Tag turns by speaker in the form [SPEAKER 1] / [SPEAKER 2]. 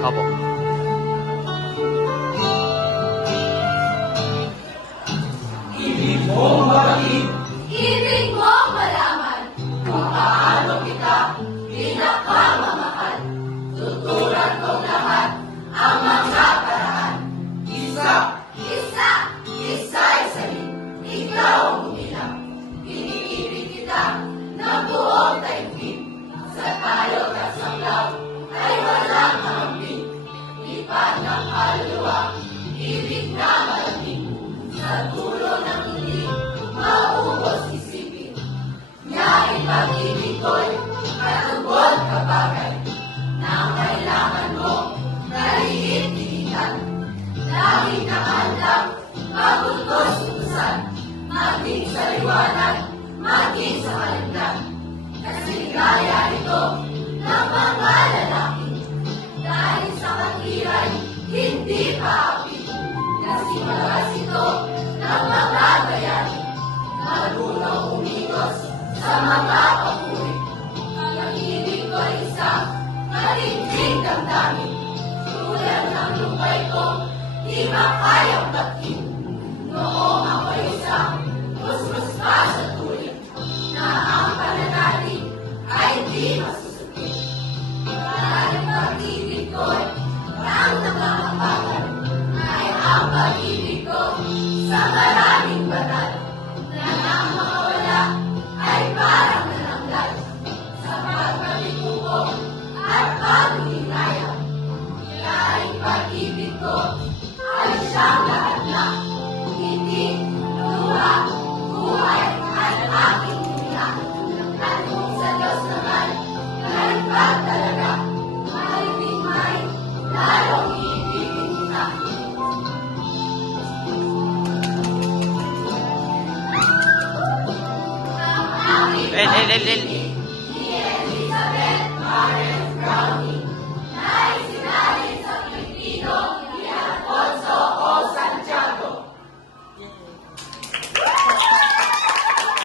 [SPEAKER 1] カ不。Pag-ibig ko'y katubod kabagay. Na kailangan mo, naliit-initan. Lagi na handang magultos utusan. Maging sa liwanag, maging sa kaligtan. Kasi gaya ito ng mga lalaki. Dahil sa kagiray, hindi paapit. Kasi malas ito ng mga sa mga papuri. Ang ibig ko ay isang malinting damdamin. Tulad ng lumpay ko, di makayang batin. Noong ako'y isang kuskus pa sa tuloy, na ang pananalig ay di masusukit. Dahil pag-ibig ko'y ang nakakapagal, ay ang pag-ibig ko sa maraming siyang lahat-lahat. Hindi, luha, buhay, ay aking nila. At sa Diyos naman, kahit ba talaga, mahalipin may, lalong iibigin kita.
[SPEAKER 2] El, el, el, el. Elizabeth Lawrence Browning.